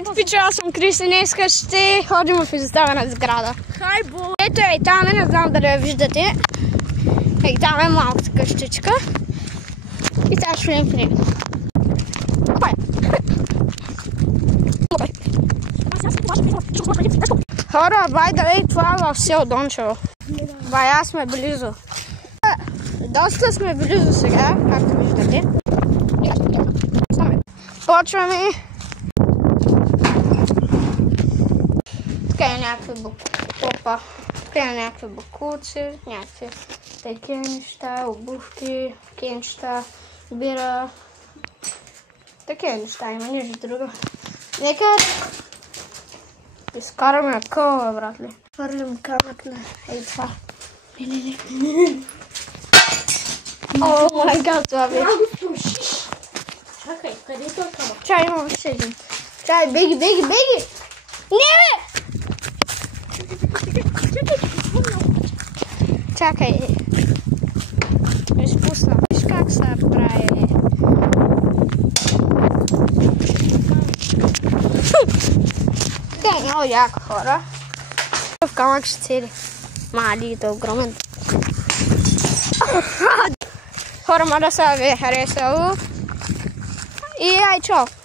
Здравейте, пича, аз съм Кристи. Днеска ще ходим в изоставена сграда. Хайбо! Ето е там, не знам дали я виждате. Ей, там е малката къщичка. И сега ще видим в нея. Хора, бай, дали това е в село Дончево. Бай, аз сме близо. Доста сме близо сега, както виждате. Почваме. Тук е някакви бакулци, някакви такива неща, обувки, такива неща, бира. Такива неща има, нищо друго. Нека изкараме къла, брат ли. Хвърлим камък на ей това. О май гад, това бе. Чакай, къде е това камък? Чай, имам още един. Чай, беги! Не бе! Чакай. Изпусна. Виж как се прави. Те е много яко, хора. В камък ще цели. Мали, да е огромен. Хора, мада се ви е харесало. И ай, чао!